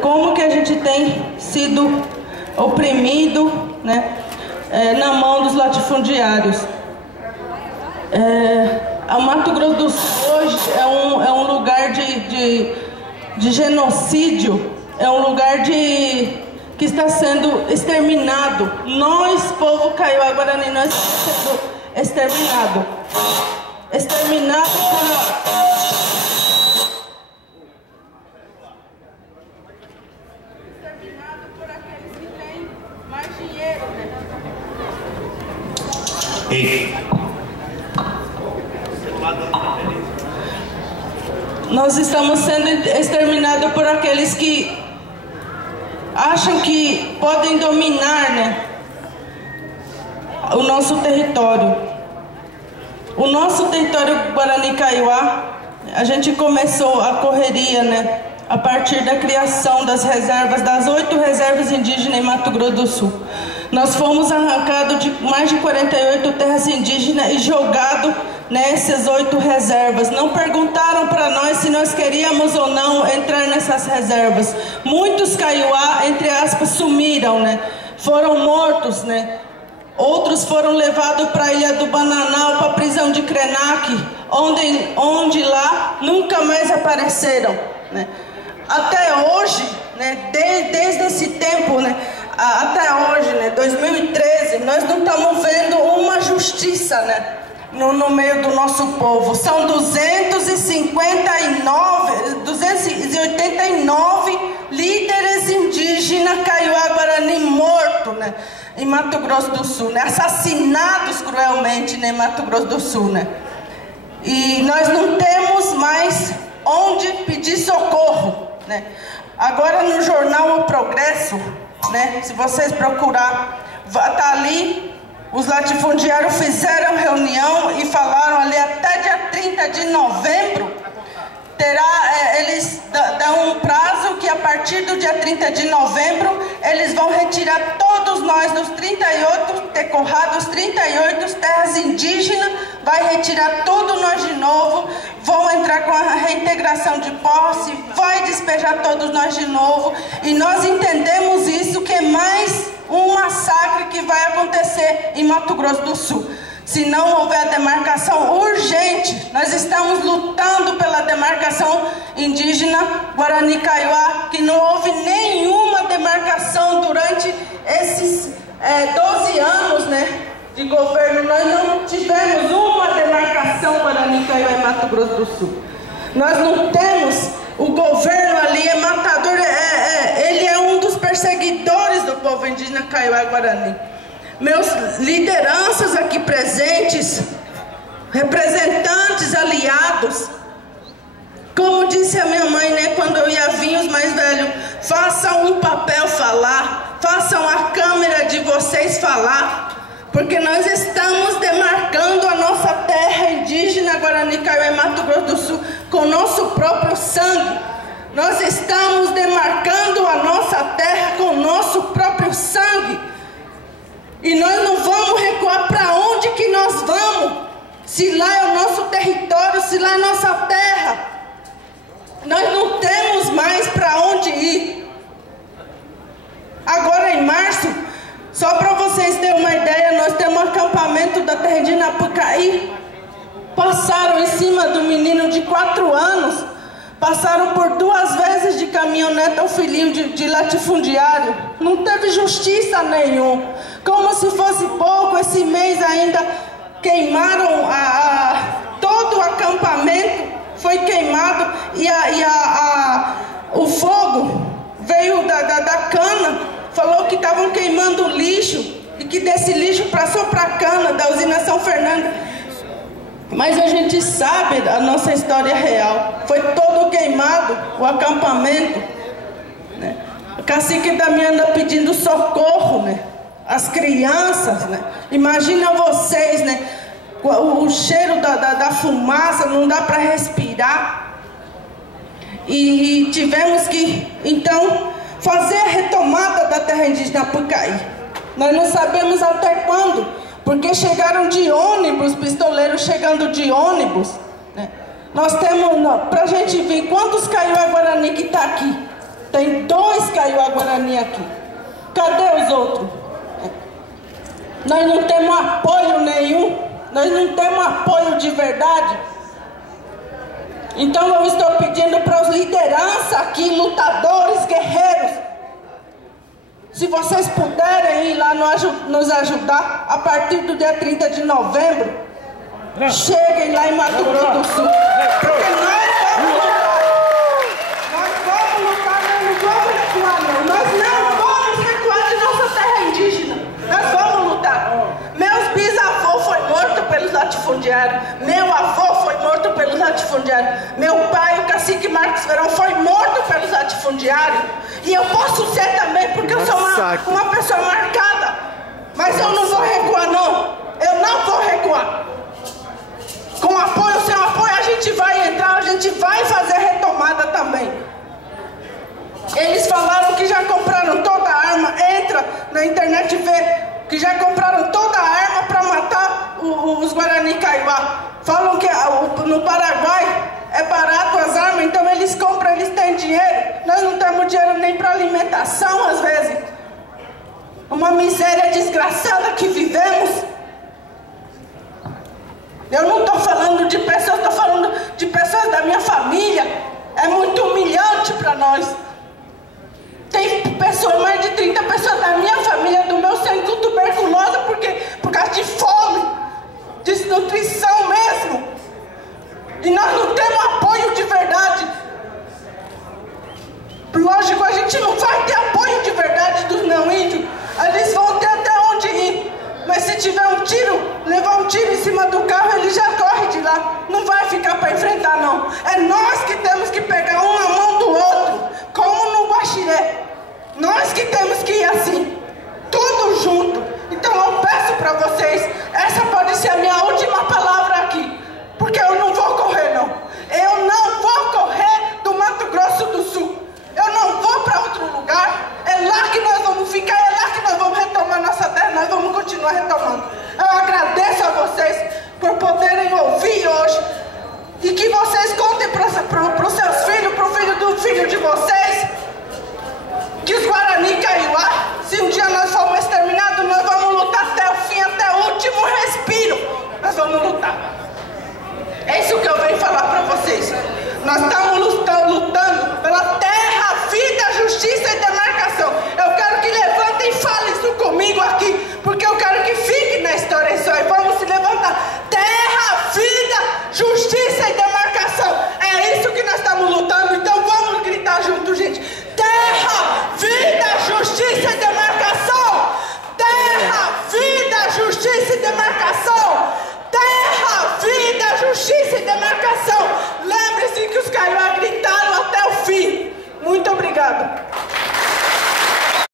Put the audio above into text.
como que a gente tem sido oprimido, né, na mão dos latifundiários. O Mato Grosso do Sul hoje é um lugar de genocídio, é um lugar que está sendo exterminado. Nós, povo Kaiowá-Guarani, nós estamos sendo exterminados. Exterminado por aqueles que têm mais dinheiro, né? Ei. Nós estamos sendo exterminados por aqueles que acham que podem dominar, né, o nosso território. O nosso território Guarani Kaiowá, a gente começou a correria, né, a partir da criação das reservas, das 8 reservas indígenas em Mato Grosso do Sul. Nós fomos arrancados de mais de 48 terras indígenas e jogados nessas 8 reservas. Não perguntaram para nós se nós queríamos ou não entrar nessas reservas. Muitos Kaiowá, entre aspas, sumiram, né? Foram mortos, né? Outros foram levados para a Ilha do Bananal, para a prisão de Krenak, onde lá nunca mais apareceram, né? Até hoje, né, desde esse tempo, né, até hoje, né, 2013, nós não estamos vendo uma justiça, né, no meio do nosso povo. São 289 líderes indígenas Kaiowá-Guarani mortos, né, em Mato Grosso do Sul, né, assassinados cruelmente, né, em Mato Grosso do Sul, né. E nós não temos mais onde pedir socorro, né. Agora no jornal O Progresso, né, se vocês procurar, tá ali. Os latifundiários fizeram reunião e falaram ali até dia 30 de novembro, eles dão um prazo que a partir do dia 30 de novembro, eles vão retirar todos nós dos 38 tecorrados, 38 terras indígenas, vai retirar tudo nós de novo, vão entrar com a reintegração de posse, vai despejar todos nós de novo, e nós entendemos isso, que é mais um massacre que vai acontecer em Mato Grosso do Sul. Se não houver a demarcação urgente, nós estamos lutando pela demarcação indígena Guarani Kaiowá, que não houve nenhuma demarcação durante esses 12 anos, né, de governo. Nós não tivemos uma demarcação Guarani Kaiowá em Mato Grosso do Sul. Nós não temos, o governo ali é matador, ele é um dos perseguidores do povo indígena Kaiowá-Guarani. Meus lideranças aqui presentes, representantes, aliados, como disse a minha mãe, né, quando eu ia vir, os mais velhos, façam um papel falar, façam a câmera de vocês falar, porque nós estamos demarcando a nossa terra indígena Guarani Kaiowá em Mato Grosso do Sul com o nosso próprio sangue. Nós estamos demarcando a nossa terra com o nosso próprio sangue. E nós não vamos recuar. Para onde que nós vamos? Se lá é o nosso território, se lá é a nossa terra. Nós não temos mais para onde ir. Agora em março, só para vocês terem uma ideia, nós temos um acampamento da terra de Napucaí. Passaram em cima do menino de 4 anos. Passaram por 2 vezes de caminhonete ao filhinho de latifundiário. Não teve justiça nenhuma. Como se fosse pouco, esse mês ainda queimaram todo o acampamento, foi queimado, e o fogo veio da cana, falou que estavam queimando lixo, e que desse lixo passou para a cana da usina São Fernando. Mas a gente sabe a nossa história real. Foi todo queimado o acampamento, né? O cacique Damião anda pedindo socorro, né? As crianças, né? Imagina vocês, né? O cheiro da fumaça, não dá para respirar. E tivemos que, então, fazer a retomada da terra indígena Napucaí. Nós não sabemos até quando. Porque chegaram de ônibus, pistoleiros chegando de ônibus, né? Nós temos, para a gente ver quantos Kaiowá-Guarani que está aqui. Tem 2 Kaiowá Guarani aqui. Cadê os outros? Nós não temos apoio nenhum. Nós não temos apoio de verdade. Então eu estou pedindo para os lideranças aqui, lutadores, guerreiros, se vocês puderem ir lá nos ajudar a partir do dia 30 de novembro, cheguem lá em Mato Grosso do Sul. Porque nós vamos lutar. Nós vamos lutar, nós não vamos recuar não. Nós não vamos recuar de nossa terra indígena. Nós vamos lutar. Meus bisavôs foram mortos pelos latifundiários. Meu avô foi morto pelos latifundiários. Meu pai, o cacique Marcos Verão, foi morto pelos latifundiários. E eu posso ser também, porque eu sou uma pessoa marcada. Mas eu não vou recuar, não. Eu não vou recuar. Com apoio ou sem apoio, a gente vai entrar, a gente vai fazer retomada também. Eles falaram que já compraram toda a arma. Entra na internet e vê que já compraram toda a arma para matar os Guarani Kaiowá. Falam que no Paraguai é barato as armas, então eles compram, eles têm dinheiro. Nós não temos dinheiro nem para alimentação às vezes. Uma miséria desgraçada que vivemos. Eu não estou falando de pessoas, estou falando de pessoas da minha família. É muito humilhante para nós. Tem pessoas, mais de 30 pessoas da minha família, do meu sangue, com tuberculose, por causa de fome, desnutrição mesmo. E nós não temos apoio de verdade. Lógico, a gente não vai ter apoio de verdade dos não índios. Eles vão ter até onde ir. Mas se tiver um tiro, levar um tiro em cima do carro, ele já corre de lá. Não vai ficar para enfrentar, não. É nós que temos que pegar um na mão do outro, como no Guaxiré. Nós que temos que ir assim, tudo junto. Então eu peço para vocês, essa pode ser a minha última palavra aqui, porque eu não vou correr, não. Eu não vou correr do Mato Grosso do Sul. Eu não vou para outro lugar. É lá que nós vamos ficar, é lá que nós vamos retomar nossa terra, nós vamos continuar retomando. Eu agradeço a vocês por poderem ouvir hoje e que vocês contem para